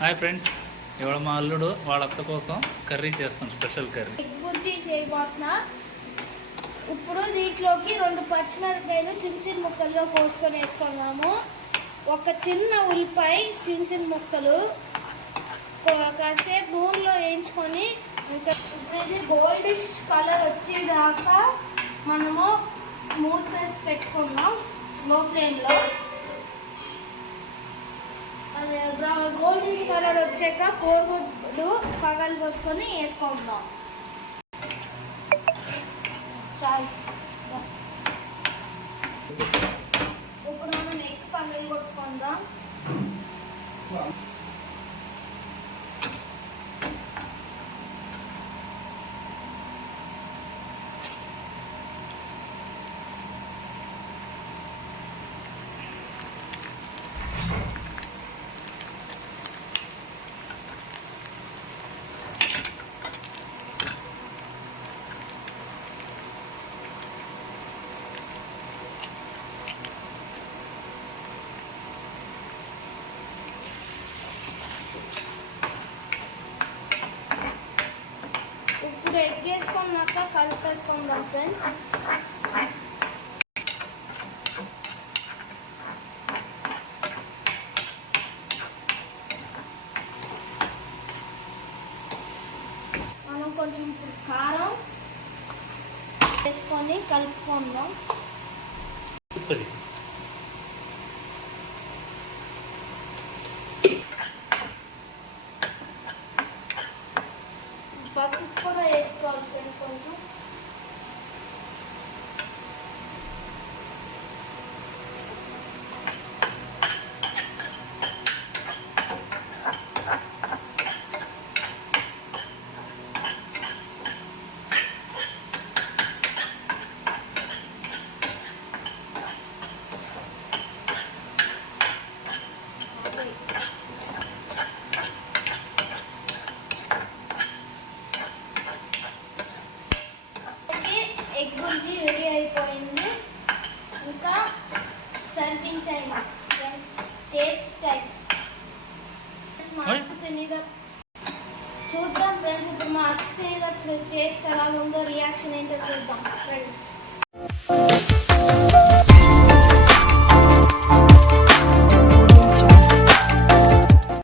Hi friends, ఇవాళ మా అల్లుడు వాళ్ళ అత్త కోసం కర్రీ చేస్తాం, స్పెషల్ కర్రీ. ఎగ్ బుర్జీ చేయబోతున్నా. ఇప్పుడు దీంట్లోకి 2 పచ్చిమిరపకాయలు చిన్న చిన్న ముక్కలుగా కోసుకొని వేసుకున్నాము. ఒక చిన్న ఉల్లిపాయ చిన్న చిన్న ముక్కలు కాసేపు నూనెలో వేయించుకొని ఇంకా ఇది గోల్డిష్ కలర్ వచ్చేదాకా మనము మూసేసి పెట్టుకుందాం లో ఫ్లేమ్లో. గోల్డెన్ కలర్ వచ్చాక కోడిగుడ్లు పగలగొట్టుకొని వేసుకుందాం. చాలు. ఇప్పుడు మనం ఎగ్ పగలగొట్టుకుందాం. ఇప్పుడు ఎగ్ వేసుకున్నాక కలిపేసుకుందాం ఫ్రెండ్స్. మనం కొంచెం కారం వేసుకొని కలుపుకుందాం. పసుపు కూడా వేసుకోవాలి ఫ్రెండ్స్ కొంచెం. ఎగ్ బుర్జీ రెడీ అయిపోయింది. ఇంకా serving time friends, taste time. మా అత్త తినేగా చూద్దాం ఫ్రెండ్స్. ఇప్పుడు మా అత్త తినేటప్పుడు టేస్ట్ ఎలా ఉందో, రియాక్షన్ ఏంటో చూద్దాం ఫ్రెండ్స్.